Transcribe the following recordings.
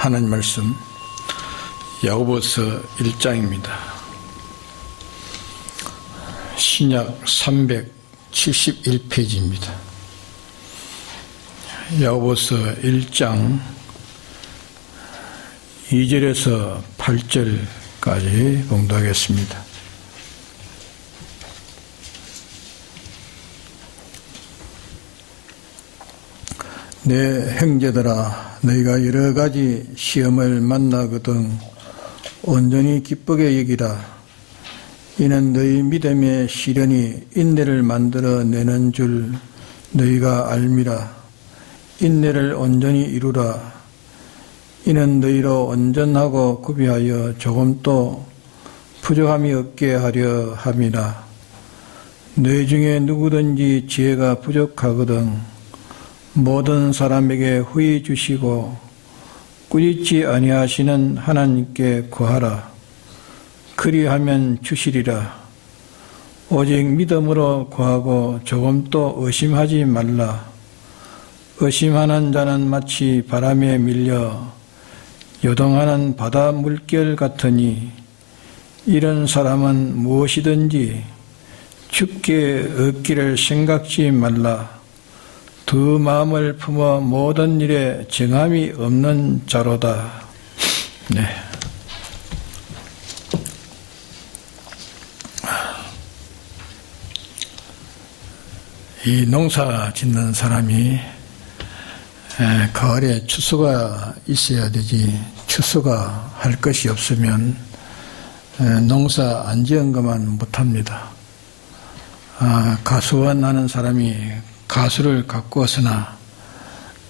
하나님 말씀 야고보서 1장입니다. 신약 371페이지입니다. 야고보서 1장 2절에서 8절까지 봉독하겠습니다. 내 형제들아, 너희가 여러 가지 시험을 만나거든 온전히 기쁘게 여기라. 이는 너희 믿음의 시련이 인내를 만들어내는 줄 너희가 알미라. 인내를 온전히 이루라. 이는 너희로 온전하고 구비하여 조금도 부족함이 없게 하려 함이라. 너희 중에 누구든지 지혜가 부족하거든 모든 사람에게 후히 주시고 꾸짖지 아니하시는 하나님께 구하라. 그리하면 주시리라. 오직 믿음으로 구하고 조금도 의심하지 말라. 의심하는 자는 마치 바람에 밀려 요동하는 바다 물결 같으니 이런 사람은 무엇이든지 죽게 얻기를 생각지 말라. 두 마음을 품어 모든 일에 정함이 없는 자로다. 네. 이 농사 짓는 사람이 가을에 추수가 있어야 되지, 추수가 할 것이 없으면 농사 안 지은 것만 못합니다. 가수원 하는 사람이 가수를 가꾸었으나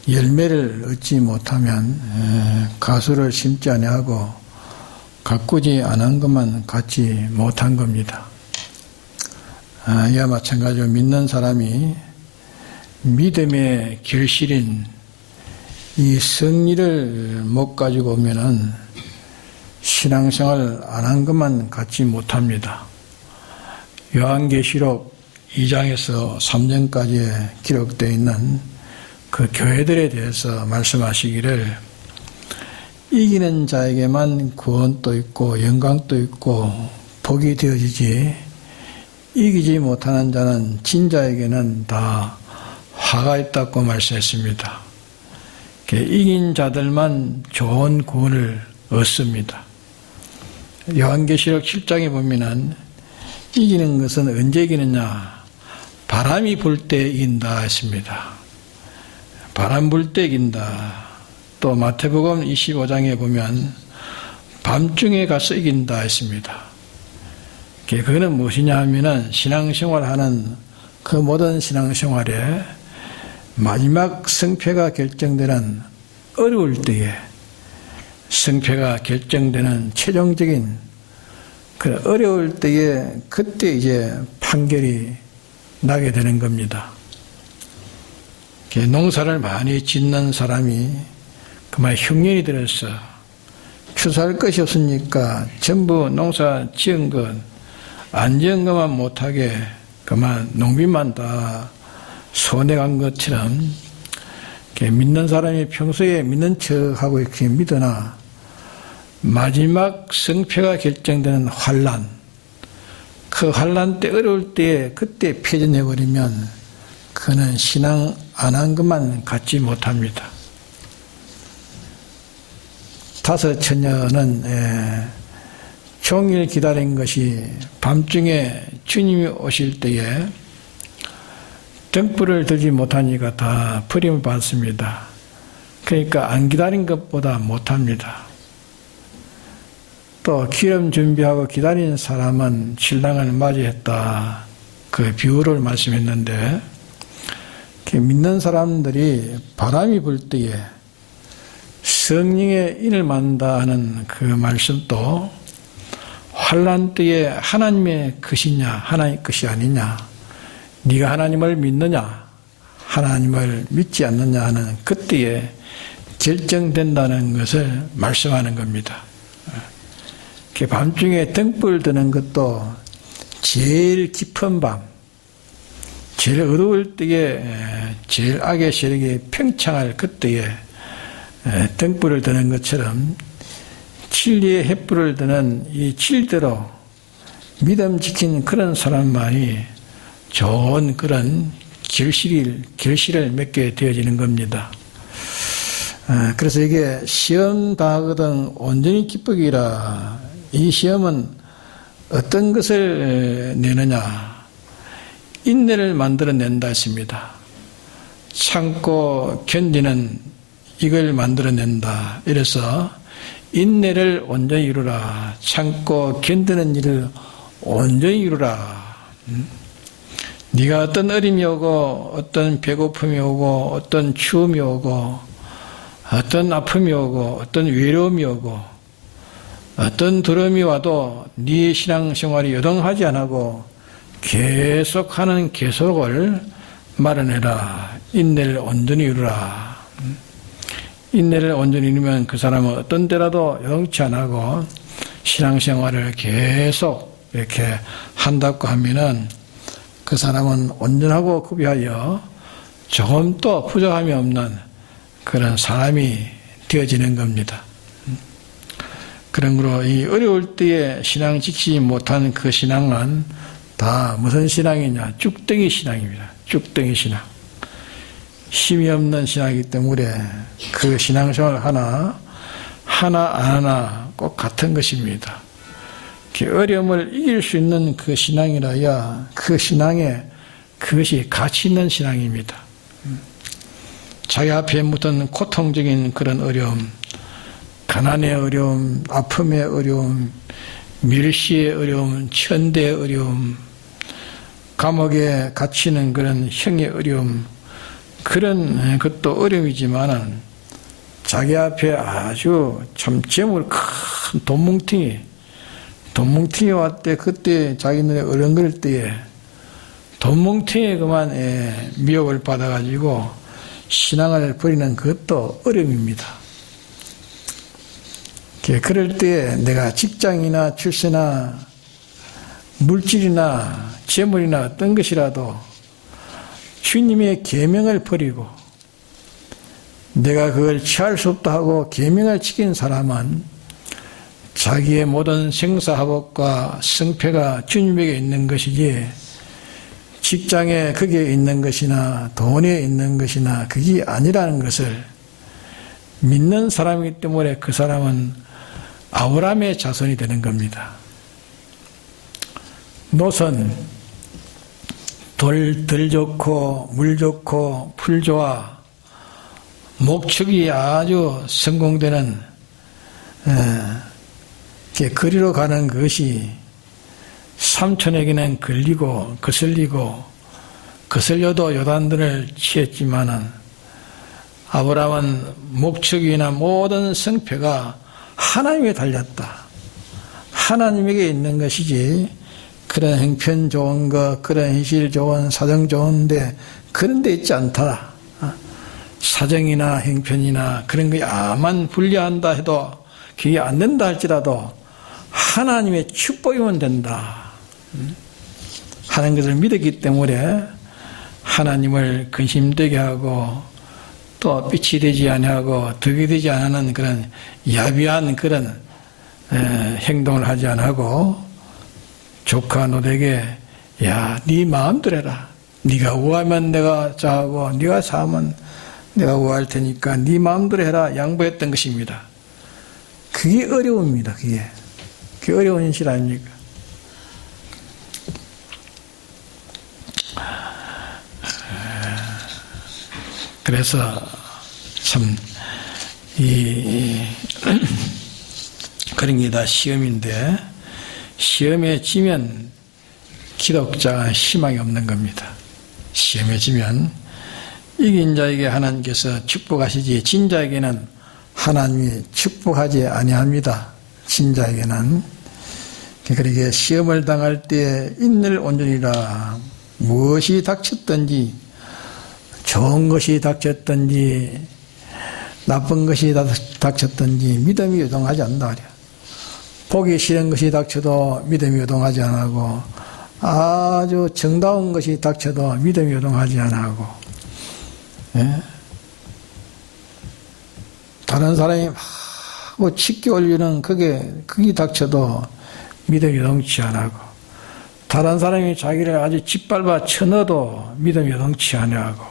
열매를 얻지 못하면 가수를 심지 아니하고 가꾸지 않은 것만 갖지 못한 겁니다. 이와 마찬가지로 믿는 사람이 믿음의 결실인 이 승리를 못 가지고 오면은 신앙생활 안 한 것만 갖지 못합니다. 요한계시록 2장에서 3장까지에 기록되어 있는 그 교회들에 대해서 말씀하시기를 이기는 자에게만 구원도 있고 영광도 있고 복이 되어지지 이기지 못하는 자는 진자에게는 다 화가 있다고 말씀했습니다. 이긴 자들만 좋은 구원을 얻습니다. 요한계시록 7장에 보면은 이기는 것은 언제 이기느냐? 바람이 불 때 이긴다 했습니다. 바람 불 때 이긴다. 또 마태복음 25장에 보면 밤중에 가서 이긴다 했습니다. 그거는 무엇이냐 하면은 신앙생활하는 그 모든 신앙생활에 마지막 성패가 결정되는 어려울 때에 성패가 결정되는 최종적인 그 어려울 때에 그때 이제 판결이 나게 되는 겁니다. 농사를 많이 짓는 사람이 그만 흉년이 들어서 추수할 것이 없으니까 전부 농사 지은 것, 안 지은 것만 못하게 그만 농민만 다 손해간 것처럼 믿는 사람이 평소에 믿는 척하고 이렇게 믿으나 마지막 성패가 결정되는 환난, 그 환난 때 어려울 때 그때 패전해버리면 그는 신앙 안 한 것만 갖지 못합니다. 다섯 처녀는 종일 기다린 것이 밤중에 주님이 오실 때에 등불을 들지 못하니까 다 버림을 받습니다. 그러니까 안 기다린 것보다 못합니다. 또 기름 준비하고 기다리는 사람은 신랑을 맞이했다. 그 비유를 말씀했는데 믿는 사람들이 바람이 불 때에 성령의 인을 만다 하는 그 말씀도 환난 때에 하나님의 것이냐 하나님의 것이 아니냐, 네가 하나님을 믿느냐 하나님을 믿지 않느냐 하는 그때에 결정된다는 것을 말씀하는 겁니다. 밤중에 등불 드는 것도 제일 깊은 밤, 제일 어두울 때에 제일 악의 세력이 팽창할 그때에 등불을 드는 것처럼 진리의 횃불을 드는 이 진리대로 믿음 지킨 그런 사람만이 좋은 그런 결실을 맺게 되어지는 겁니다. 그래서 이게 시험 당하거든 온전히 기쁘기라. 이 시험은 어떤 것을 내느냐? 인내를 만들어낸다 했습니다. 참고 견디는 이걸 만들어낸다. 이래서 인내를 온전히 이루라. 참고 견디는 일을 온전히 이루라. 네가 어떤 어림이 오고 어떤 배고픔이 오고 어떤 추움이 오고 어떤 아픔이 오고 어떤 외로움이 오고 어떤 두려움이 와도 네 신앙생활이 요동하지 않고 계속하는 계속을 마련해라. 인내를 온전히 이루라. 인내를 온전히 이루면 그 사람은 어떤 때라도 요동치 않고 신앙생활을 계속 이렇게 한다고 하면은 그 사람은 온전하고 구비하여 조금도 부족함이 없는 그런 사람이 되어지는 겁니다. 그러므로 이 어려울 때에 신앙 지키지 못한 그 신앙은 다 무슨 신앙이냐? 쭉덩이 신앙입니다. 쭉덩이 신앙. 힘이 없는 신앙이기 때문에 그 신앙생활 하나 안 하나 꼭 같은 것입니다. 어려움을 이길 수 있는 그 신앙이라야 그 신앙에 그것이 가치 있는 신앙입니다. 자기 앞에 묻은 고통적인 그런 어려움, 가난의 어려움, 아픔의 어려움, 멸시의 어려움, 천대의 어려움, 감옥에 갇히는 그런 형의 어려움, 그런 것도 어려움이지만은 자기 앞에 아주 참 재물 큰 돈뭉텅이 왔대. 그때 자기 눈에 어른거릴 때에 돈뭉텅이에 그만 미혹을 받아가지고 신앙을 버리는 그것도 어려움입니다. 그럴 때에 내가 직장이나 출세나 물질이나 재물이나 어떤 것이라도 주님의 계명을 버리고 내가 그걸 취할 수 없다 하고 계명을 지킨 사람은 자기의 모든 생사화복과 성패가 주님에게 있는 것이지 직장에 그게 있는 것이나 돈에 있는 것이나 그게 아니라는 것을 믿는 사람이기 때문에 그 사람은 아브라함의 자손이 되는 겁니다. 노선, 들 좋고 물 좋고 풀 좋아 목축이 아주 성공되는 거리로 가는 것이 삼촌에게는 걸리고 거슬리고 거슬려도 요단들을 취했지만은 아브라함은 목축이나 모든 성패가 하나님에 달렸다. 하나님에게 있는 것이지 그런 형편 좋은 것, 그런 현실 좋은 사정 좋은데 그런 데 있지 않다. 사정이나 형편이나 그런 게 야만 불리한다 해도 그게 안 된다 할지라도 하나님의 축복이면 된다 하는 것을 믿었기 때문에 하나님을 근심되게 하고 또 빛이 되지 아니하고 덕이 되지 않는 그런 야비한 그런 행동을 하지 않고 조카 노대에게 야, 네 마음대로 해라. 네가 우하면 내가 자하고 네가 사하면 내가 우할 테니까 네 마음대로 해라 양보했던 것입니다. 그게 어려움입니다. 그게 어려운 현실 아닙니까? 그래서 참 그런 게 다 시험인데 시험에 지면 기독자가 희망이 없는 겁니다. 시험에 지면 이긴 자에게 하나님께서 축복하시지 진자에게는 하나님이 축복하지 아니합니다. 진자에게는. 그러게 시험을 당할 때 인내를 온전히라. 무엇이 닥쳤든지 좋은 것이 닥쳤든지 나쁜 것이 닥쳤든지 믿음이 요동하지 않는다 말이야. 보기 싫은 것이 닥쳐도 믿음이 요동하지 않고 아주 정다운 것이 닥쳐도 믿음이 요동하지 않고 다른 사람이 막 치켜 올리는 그게 닥쳐도 믿음이 넘치 안 하고, 다른 사람이 자기를 아주 짓밟아 쳐넣어도 믿음이 넘치 안 하고,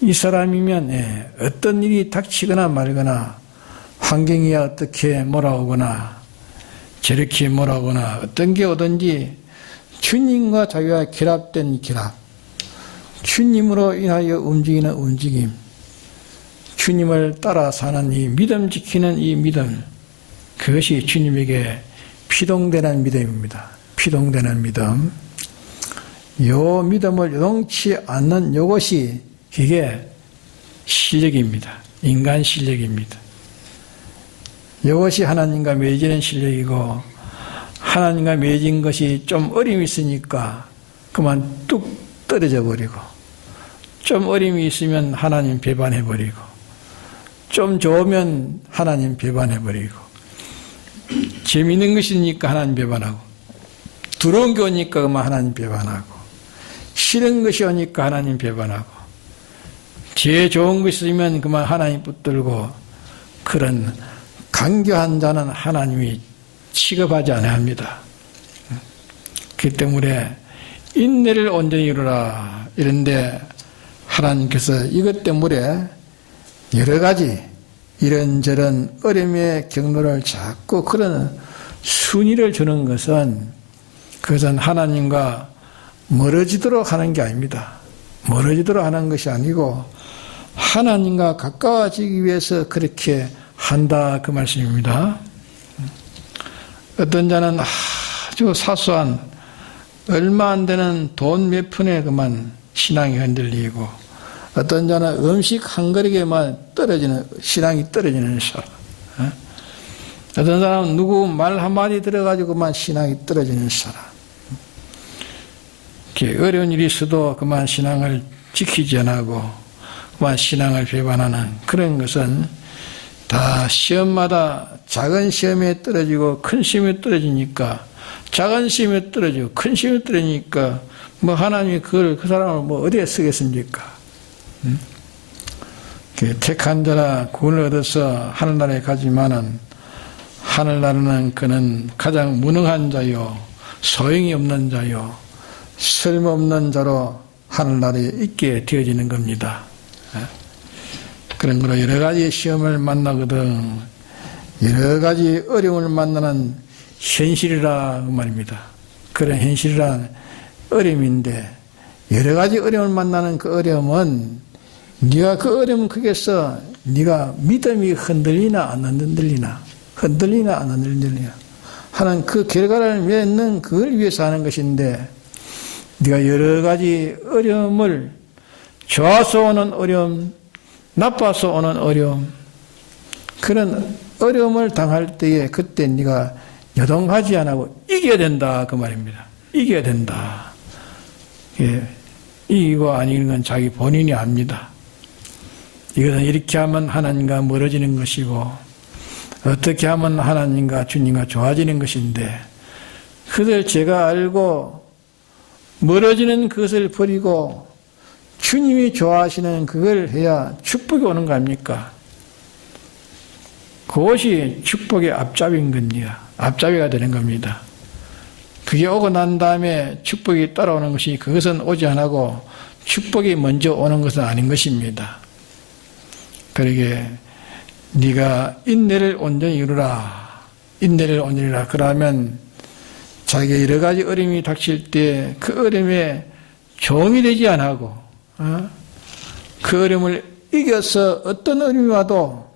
이 사람이면 어떤 일이 닥치거나 말거나 환경이 어떻게 몰아오거나 저렇게 몰아오거나 어떤 게 오든지 주님과 자기가 결합된 결합, 주님으로 인하여 움직이는 움직임, 주님을 따라 사는 이 믿음 지키는 이 믿음, 그것이 주님에게 피동되는 믿음입니다. 피동되는 믿음. 요 믿음을 요동치 않는 요것이 이게 실력입니다. 인간 실력입니다. 이것이 하나님과 맺어지는 실력이고, 하나님과 맺은 것이 좀 어림이 있으니까 그만 뚝 떨어져 버리고, 좀 어림이 있으면 하나님 배반해 버리고, 좀 좋으면 하나님 배반해 버리고, 재미있는 것이니까 하나님 배반하고, 두려운 게 오니까 그만 하나님 배반하고, 싫은 것이 오니까 하나님 배반하고, 제일 좋은 것이 있으면 그만 하나님 붙들고, 그런 강교한 자는 하나님이 취급하지 않아야 합니다. 그렇기 때문에 인내를 온전히 이루라 이런데, 하나님께서 이것 때문에 여러 가지 이런저런 어려움의 경로를 자꾸 그런 순위를 주는 것은, 그것은 하나님과 멀어지도록 하는 게 아닙니다. 멀어지도록 하는 것이 아니고 하나님과 가까워지기 위해서 그렇게 한다, 그 말씀입니다. 어떤 자는 아주 사소한 얼마 안 되는 돈 몇 푼에 그만 신앙이 흔들리고, 어떤 자는 음식 한 그릇에만 떨어지는, 신앙이 떨어지는 사람, 어떤 사람은 누구 말 한마디 들어가지고만 신앙이 떨어지는 사람, 이렇게 어려운 일이 있어도 그만 신앙을 지키지 않고 그만 신앙을 배반하는 그런 것은 다 시험마다 작은 시험에 떨어지고 큰 시험에 떨어지니까, 작은 시험에 떨어지고 큰 시험에 떨어지니까 뭐 하나님이 그 사람을 뭐 어디에 쓰겠습니까? 택한 자라 구원을 얻어서 하늘나라에 가지만은 하늘나라는 그는 가장 무능한 자요, 소용이 없는 자요, 쓸모없는 자로 하늘나라에 있게 되어지는 겁니다. 그런 거로 여러 가지 시험을 만나거든 여러 가지 어려움을 만나는 현실이라 그 말입니다. 그런 현실이란 어려움인데, 여러 가지 어려움을 만나는 그 어려움은 네가 그 어려움 속에서 네가 믿음이 흔들리나 안 흔들리나, 흔들리나 안 흔들리나 하는 그 결과를 맺는 그걸 위해서 하는 것인데, 네가 여러 가지 어려움을, 좋아서 오는 어려움, 나빠서 오는 어려움, 그런 어려움을 당할 때에 그때 네가 요동하지 않고 이겨야 된다, 그 말입니다. 이겨야 된다. 이기고 아니는 건 자기 본인이 압니다. 이것은 이렇게 하면 하나님과 멀어지는 것이고, 어떻게 하면 하나님과 주님과 좋아지는 것인데, 그것을 제가 알고 멀어지는 그것을 버리고 주님이 좋아하시는 그걸 해야 축복이 오는 거 아닙니까? 그것이 축복의 앞잡이인 겁니다. 앞잡이가 되는 겁니다. 그게 오고 난 다음에 축복이 따라오는 것이, 그것은 오지 않고 축복이 먼저 오는 것은 아닌 것입니다. 그러게 네가 인내를 온전히 이루라, 인내를 온전히 이루라. 그러면 자기가 여러 가지 어려움이 닥칠 때 그 어려움에 종이 되지 않고, 그 어려움을 이겨서 어떤 어려움이 와도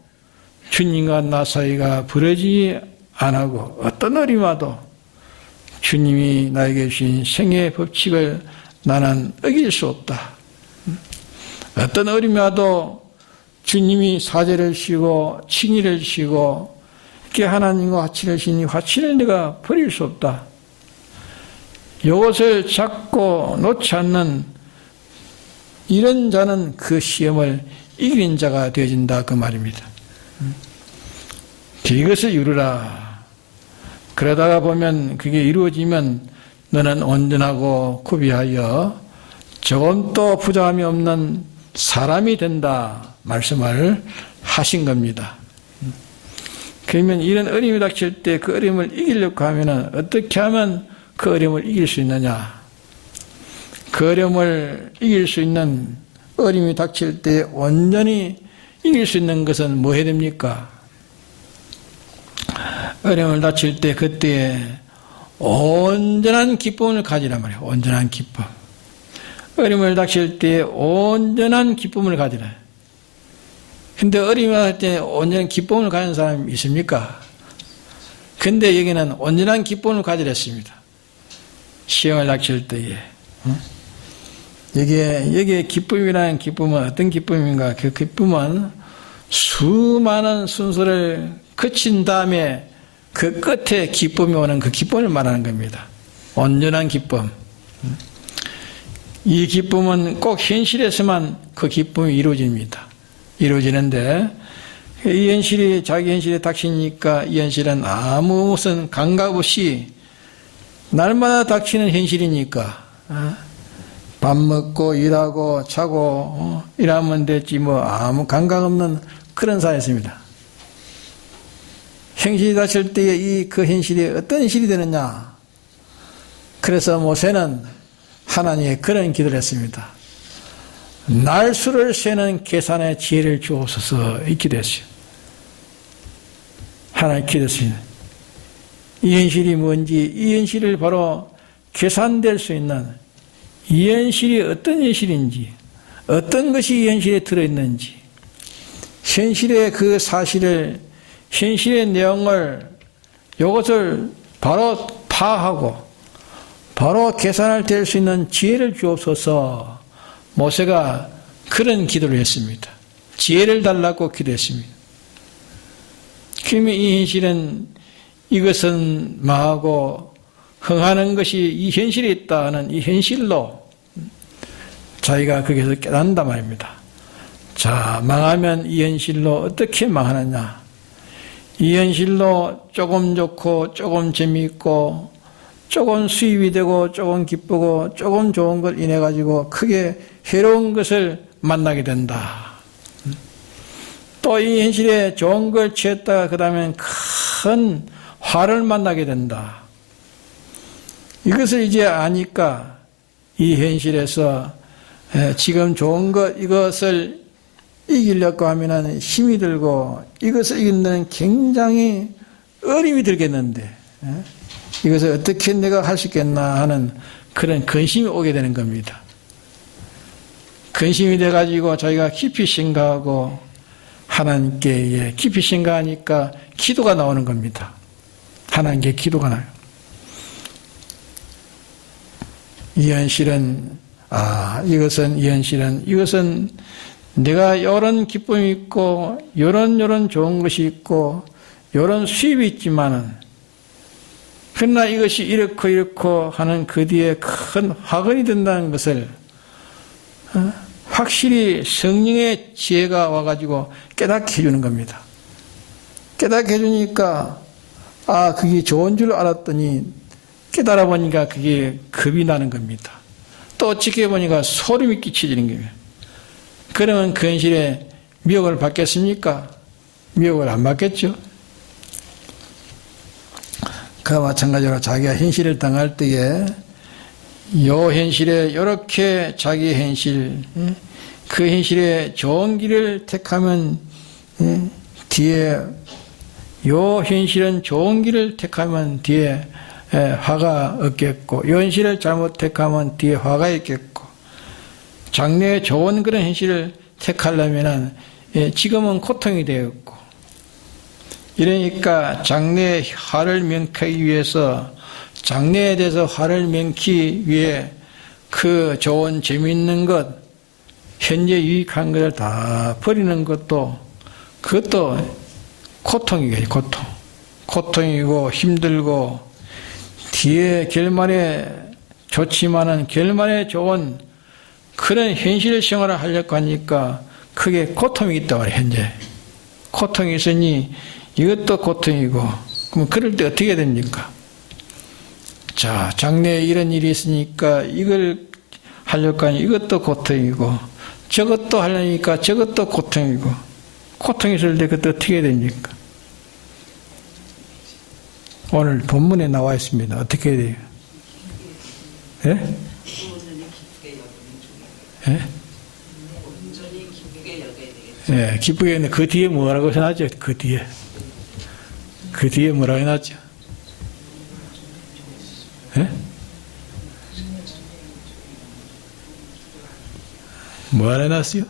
주님과 나 사이가 부러지지 않고, 어떤 어려움이 와도 주님이 나에게 주신 생애의 법칙을 나는 어길 수 없다. 어떤 어려움이 와도 주님이 사죄를 쉬고 칭의를 쉬고 이렇게 하나님과 화친을 쉬니 화친을 내가 버릴 수 없다. 이것을 잡고 놓지 않는 이런 자는 그 시험을 이기는 자가 되어진다, 그 말입니다. 이것을 이루라. 그러다가 보면 그게 이루어지면 너는 온전하고 구비하여 조금도 부족함이 없는 사람이 된다. 말씀을 하신 겁니다. 그러면 이런 어려움이 닥칠 때 그 어려움을 이기려고 하면 어떻게 하면 그 어려움을 이길 수 있느냐? 그 어려움을 이길 수 있는, 어려움이 닥칠 때 온전히 이길 수 있는 것은 뭐 해야 됩니까? 어려움을 닥칠 때 그때에 온전한 기쁨을 가지란 말이에요. 온전한 기쁨. 어려움을 닥칠 때 온전한 기쁨을 가지라. 근데 어려움을 닥칠 때 온전한 기쁨을 가진 사람이 있습니까? 근데 여기는 온전한 기쁨을 가지랬습니다. 시험을 닥칠 때에. 여기에 기쁨이라는 기쁨은 어떤 기쁨인가? 그 기쁨은 수많은 순서를 거친 다음에 그 끝에 기쁨이 오는 그 기쁨을 말하는 겁니다. 온전한 기쁨. 이 기쁨은 꼭 현실에서만 그 기쁨이 이루어집니다. 이루어지는데 이 현실이 자기 현실에 닥치니까 이 현실은 아무 무슨 감각 없이 날마다 닥치는 현실이니까 밥 먹고 일하고 자고 일하면 됐지 뭐 아무 감각 없는 그런 사회였습니다. 현실이 닥칠 때에 그 현실이 어떤 현실이 되느냐? 그래서 모세는 하나님께 그런 기도를 했습니다. 날수를 세는 계산의 지혜를 주옵소서 이 기도했어요. 하나님 기도했습니다. 이 현실이 뭔지, 이 현실을 바로 계산될 수 있는, 이 현실이 어떤 현실인지, 어떤 것이 이 현실에 들어있는지, 현실의 그 사실을, 현실의 내용을, 이것을 바로 파악하고 바로 계산을 될 수 있는 지혜를 주옵소서. 모세가 그런 기도를 했습니다. 지혜를 달라고 기도했습니다. 그러면 이 현실은, 이것은 망하고 흥하는 것이 이 현실에 있다는 이 현실로 자기가 거기서 깨닫는단 말입니다. 자, 망하면 이 현실로 어떻게 망하느냐? 이 현실로 조금 좋고 조금 재미있고 조금 수입이 되고 조금 기쁘고 조금 좋은 걸 인해 가지고 크게 해로운 것을 만나게 된다. 또 이 현실에 좋은 걸 취했다가 그 다음에 큰 화를 만나게 된다. 이것을 이제 아니까 이 현실에서 지금 좋은 것 이것을 이기려고 하면 힘이 들고 이것을 이기는 데는 굉장히 어려움이 들겠는데 이것을 어떻게 내가 할 수 있겠나 하는 그런 근심이 오게 되는 겁니다. 근심이 돼가지고 자기가 깊이 생각하고 하나님께 깊이 생각하니까 기도가 나오는 겁니다. 하나님께 기도가 나요. 이 현실은 이것은 내가 이런 기쁨이 있고 이런 좋은 것이 있고 이런 수입이 있지만은 그러나 이것이 이렇고 하는 그 뒤에 큰 화근이 된다는 것을 확실히 성령의 지혜가 와가지고 깨닫게 해주는 겁니다. 깨닫게 해주니까 그게 좋은 줄 알았더니 깨달아 보니까 그게 겁이 나는 겁니다. 또 지켜보니까 소름이 끼쳐지는 겁니다. 그러면 그 현실에 미혹을 받겠습니까? 미혹을 안 받겠죠. 그와 마찬가지로 자기가 현실을 당할 때에 요 현실에 이렇게 자기 현실, 그 현실에 좋은 길을 택하면 뒤에 요 현실은 좋은 길을 택하면 뒤에 화가 없겠고 요 현실을 잘못 택하면 뒤에 화가 있겠고 장래에 좋은 그런 현실을 택하려면 지금은 고통이 되었고 이러니까 장래에 화를 명하기 위해서 장래에 대해서 화를 명기 위해 그 좋은 재미있는 것 현재 유익한 것을 다 버리는 것도 그것도 고통이겠지. 고통이고 힘들고 뒤에 결말에 좋지만은 결말에 좋은 그런 현실 생활을 하려고 하니까 크게 고통이 있다고 해요. 현재 고통이 있으니 이것도 고통이고 그럼 그럴 때 어떻게 해야 됩니까? 자, 장래에 이런 일이 있으니까 이걸 하려고 하니 이것도 고통이고 저것도 하려니까 저것도 고통이고, 고통이 있을 때 그때 어떻게 해야 됩니까? 오늘 본문에 나와 있습니다. 어떻게 해야 돼요? 예? 예? 예, 기쁘게 했는데 그 뒤에 뭐라고 해놨죠? 그 뒤에. 그 뒤에 뭐라고 해놨죠? 예? 뭐라 해놨어요?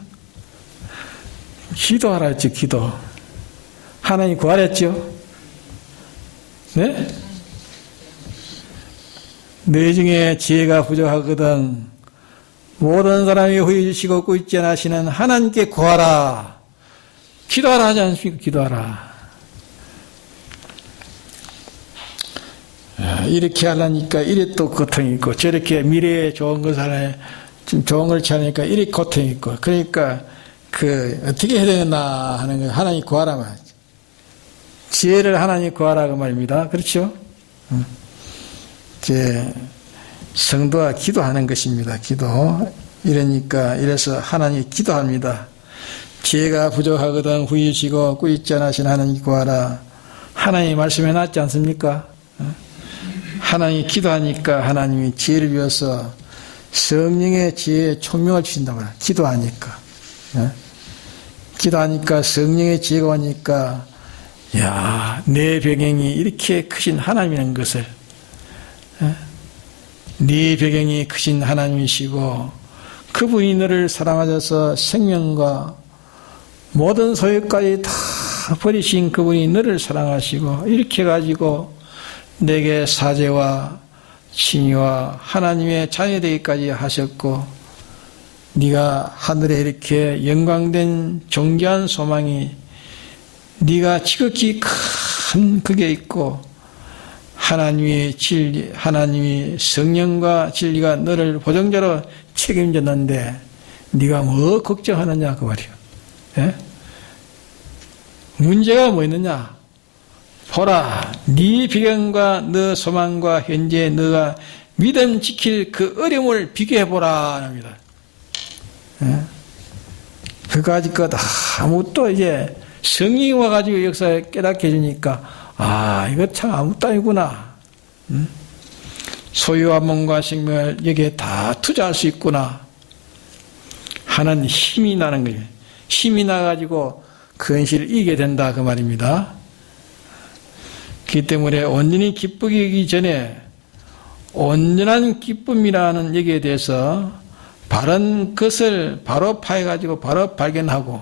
기도하라 했죠, 기도. 하나님 구하랬죠? 네? 너 중에 지혜가 부족하거든 모든 사람이 후회 주시고 꾸짖지 않으시는 하나님께 구하라. 기도하라 하지 않습니까? 기도하라. 이렇게 하려니까 이래 또 고통이 있고, 저렇게 미래에 좋은 것을 하려, 좋은 걸 찾으니까 이래 고통이 있고, 그러니까 어떻게 해야 되나 하는 거 하나님 구하라 말이죠. 지혜를 하나님 구하라 그 말입니다. 그렇죠? 이제 성도가 기도하는 것입니다. 기도. 이래서 하나님 기도합니다. 지혜가 부족하거든 후히 주시고 꾸짖지 않으신 하나님 구하라. 하나님 말씀해 놨지 않습니까? 하나님 기도하니까 하나님이 지혜를 위해서 성령의 지혜에 총명을 주신다고 해요. 기도하니까. 기도하니까 성령의 지혜가 오니까 야, 내 배경이 이렇게 크신 하나님이라는 것을, 네 배경이 크신 하나님이시고 그분이 너를 사랑하셔서 생명과 모든 소유까지 다 버리신 그분이 너를 사랑하시고 이렇게 가지고 내게 사죄와 칭의와 하나님의 자녀되기까지 하셨고, 네가 하늘에 이렇게 영광된 존귀한 소망이 네가 지극히 큰 그게 있고, 하나님의 진리, 하나님의 성령과 진리가 너를 보정자로 책임졌는데 네가 뭐 걱정하느냐 그 말이요. 예? 문제가 뭐 있느냐? 보라, 네 비경과 너 소망과 현재 너가 믿음 지킬 그 어려움을 비교해보라 합니다. 예? 그까짓 것 아무것도 이제 성령이 와가지고 역사에 깨닫게 해주니까 이거 참 아무것도 아니구나. 소유와 몸과 생명을 여기에 다 투자할 수 있구나 하는 힘이 나는 거예요. 힘이 나가지고 근실을 이기게 된다 그 말입니다. 그렇기 때문에 온전히 기쁘게 하기 전에 온전한 기쁨이라는 얘기에 대해서 바른 것을 바로 파해가지고 바로 발견하고,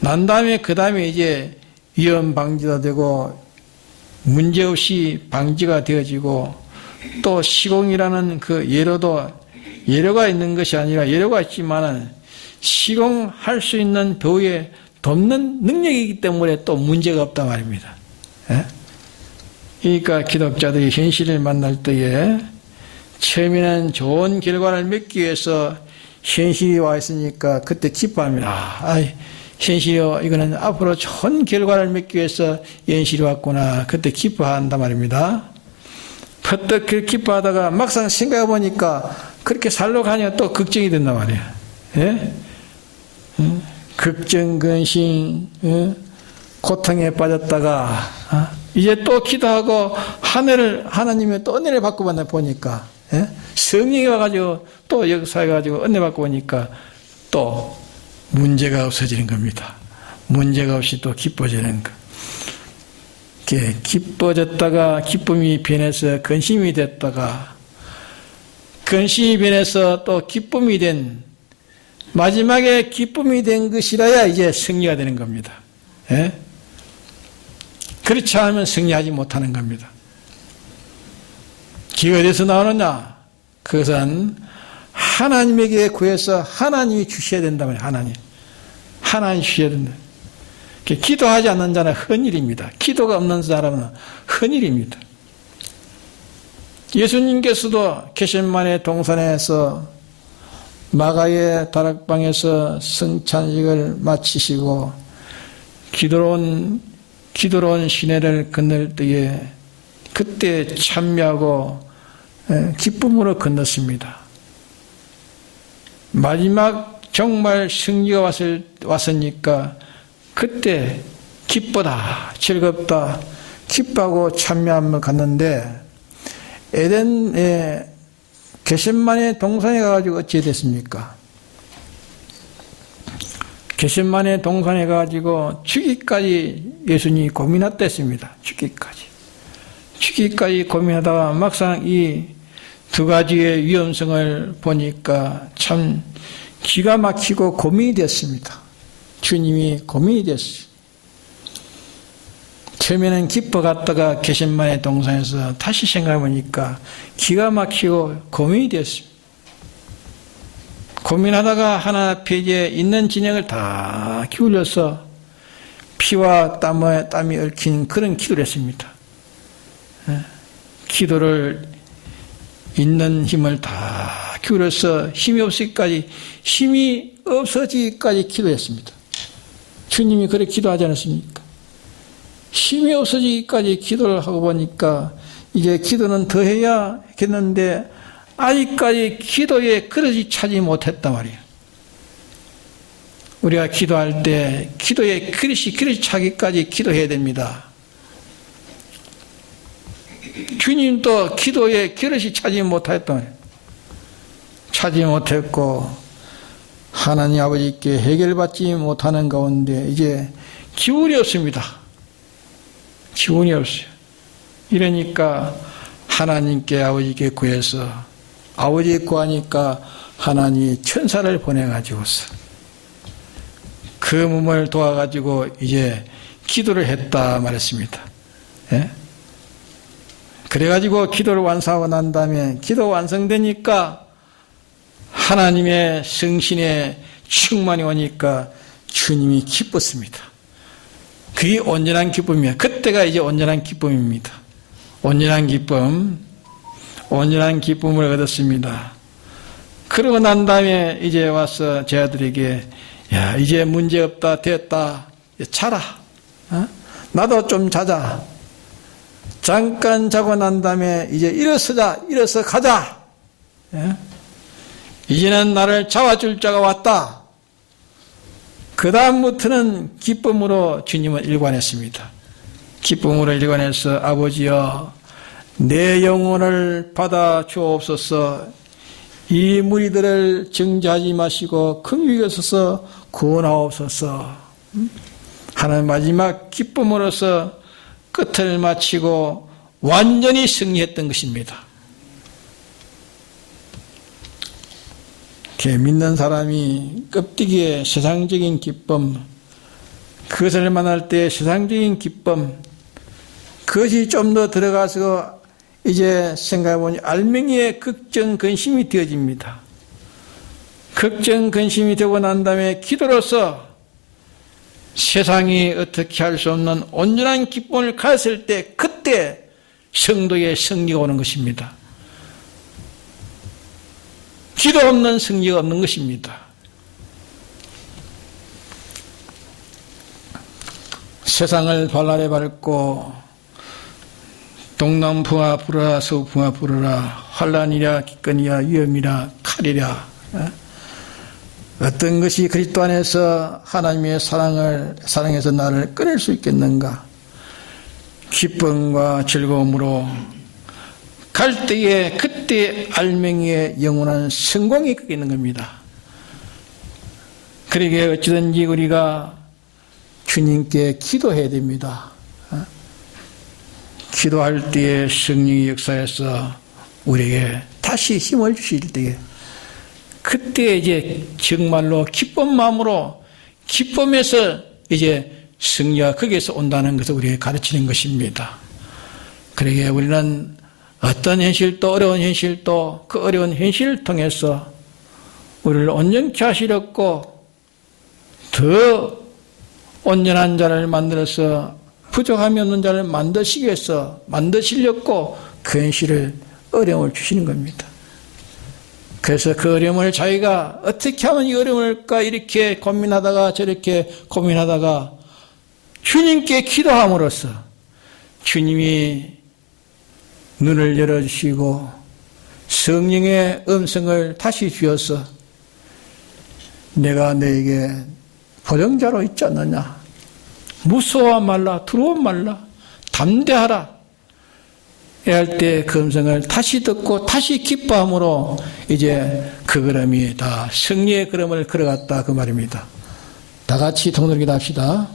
난 다음에 그 다음에 이제 위험 방지가 되고 문제없이 방지가 되어지고, 또 시공이라는 그 예로도 예로가 있는 것이 아니라 예로가 있지만은 시공할 수 있는 도에 돕는 능력이기 때문에 또 문제가 없단 말입니다. 그러니까 기독자들이 현실을 만날 때에 처음에는 좋은 결과를 맺기 위해서 현실이 와 있으니까 그때 기뻐합니다. 현실이요, 이거는 앞으로 좋은 결과를 맺기 위해서 현실이 왔구나. 그때 기뻐한단 말입니다. 퍼뜩 기뻐하다가 막상 생각해 보니까 그렇게 살려고 하니까 또 걱정이 된단 말이에요. 예? 걱정, 근심, 고통에 빠졌다가 이제 또 기도하고 하나님의 또 은혜를 받고 보니까, 성령이 와가지고 또 역사해가지고 은혜 받고 보니까 또 문제가 없어지는 겁니다. 문제가 없이 또 기뻐지는 것. 기뻐졌다가 기쁨이 변해서 근심이 됐다가 근심이 변해서 또 기쁨이 된, 마지막에 기쁨이 된 것이라야 이제 승리가 되는 겁니다. 그렇지 않으면 승리하지 못하는 겁니다. 기가 어디서 나오느냐? 그것은 하나님에게 구해서 하나님이 주셔야 된다 말이에요. 하나님 주셔야 된다. 기도하지 않는 자는 헌일입니다. 기도가 없는 사람은 헌일입니다. 예수님께서도 겟세마네 동산에서 마가의 다락방에서 성찬식을 마치시고 기도로운 시내를 건널 때에 그때 참여하고 기쁨으로 건넜습니다. 마지막 정말 승리가 왔으니까 그때 기쁘다, 즐겁다, 기뻐하고 참여하며 갔는데 에덴의 겟세마네 동산에 가가지고 어찌 됐습니까? 겟세마네 동산에 가가지고 죽기까지 예수님이 고민했댔습니다. 죽기까지 고민하다가 막상 이 두 가지의 위험성을 보니까 참 기가 막히고 고민이 됐습니다. 주님이 고민이 됐어요. 처음에는 기뻐 갔다가 겟세마네 동산에서 다시 생각해보니까 기가 막히고 고민이 됐습니다. 고민하다가 하나 앞에 이제 있는 진영을 다 기울여서 피와 땀이 얽힌 그런 기도를 했습니다. 기도를 있는 힘을 다 기울여서 힘이 없어지기까지 기도했습니다. 주님이 그렇게 기도하지 않았습니까? 힘이 없어지기까지 기도를 하고 보니까 이제 기도는 더 해야 했는데 아직까지 기도의 그릇이 차지 못했단 말이에요. 우리가 기도할 때 기도의 그릇이 차기까지 기도해야 됩니다. 주님도 기도의 그릇이 차지 못했단 말이에요. 차지 못했고 하나님 아버지께 해결받지 못하는 가운데 이제 기운이 없습니다. 기운이 없어요. 이러니까 하나님께 아버지께 구해서 아버지 구하니까 하나님이 천사를 보내가지고서 그 몸을 도와가지고 이제 기도를 했다 말했습니다. 예? 그래가지고 기도를 완성하고 난 다음에 기도 완성되니까 하나님의 성신의 충만이 오니까 주님이 기뻤습니다. 그게 온전한 기쁨이에요. 그때가 이제 온전한 기쁨입니다. 온전한 기쁨을 얻었습니다. 그러고 난 다음에 이제 와서 제 아들에게 야 이제 문제없다 됐다 자라 나도 좀 자자 잠깐 자고 난 다음에 이제 일어서 가자 이제는 나를 잡아줄 자가 왔다. 그 다음부터는 기쁨으로 주님을 일관했습니다. 기쁨으로 일관해서 아버지여 내 영혼을 받아 주옵소서. 이 무리들을 정죄하지 마시고 긍휼히 여기소서 구원하옵소서. 하나님 마지막 기쁨으로서 끝을 마치고 완전히 승리했던 것입니다. 이렇게 믿는 사람이 껍데기에 세상적인 기쁨, 그것을 만날 때 세상적인 기쁨, 그것이 좀 더 들어가서 이제 생각해보니 알맹이의 걱정, 근심이 되어집니다. 걱정, 근심이 되고 난 다음에 기도로서 세상이 어떻게 할 수 없는 온전한 기쁨을 가졌을 때 그때 성도의 승리가 오는 것입니다. 기도 없는 승리가 없는 것입니다. 세상을 발랄에 밟고 동남풍아 불어라 서북풍아 불어라 환난이랴 기근이랴 위험이랴 칼이랴 어떤 것이 그리스도 안에서 하나님의 사랑에서 나를 끊을 수 있겠는가? 기쁨과 즐거움으로 갈 때에 그때 알맹이의 영원한 성공이 거기 있는 겁니다. 그러기에 어찌든지 우리가 주님께 기도해야 됩니다. 기도할 때에 성령의 역사에서 우리에게 다시 힘을 주실 때에 그때 이제 정말로 기쁜 마음으로 기쁨에서 이제 승리가 거기에서 온다는 것을 우리에게 가르치는 것입니다. 그러기에 우리는 어떤 현실도 어려운 현실도 그 어려운 현실을 통해서 우리를 온전케 하시려고 더 온전한 자를 만들어서 부족함이 없는 자를 만드시기 위해서 만드시려고 그 현실을 어려움을 주시는 겁니다. 그래서 그 어려움을 자기가 어떻게 하면 이 어려움을까 이렇게 고민하다가 저렇게 고민하다가 주님께 기도함으로써 주님이 눈을 열어주시고 성령의 음성을 다시 주어서 내가 너에게 보정자로 있지 않느냐. 무서워 말라, 두려워 말라, 담대하라. 할 때 그 음성을 다시 듣고 다시 기뻐함으로 이제 그 걸음이 다 승리의 걸음을 걸어갔다 그 말입니다. 다 같이 동일하게 합시다.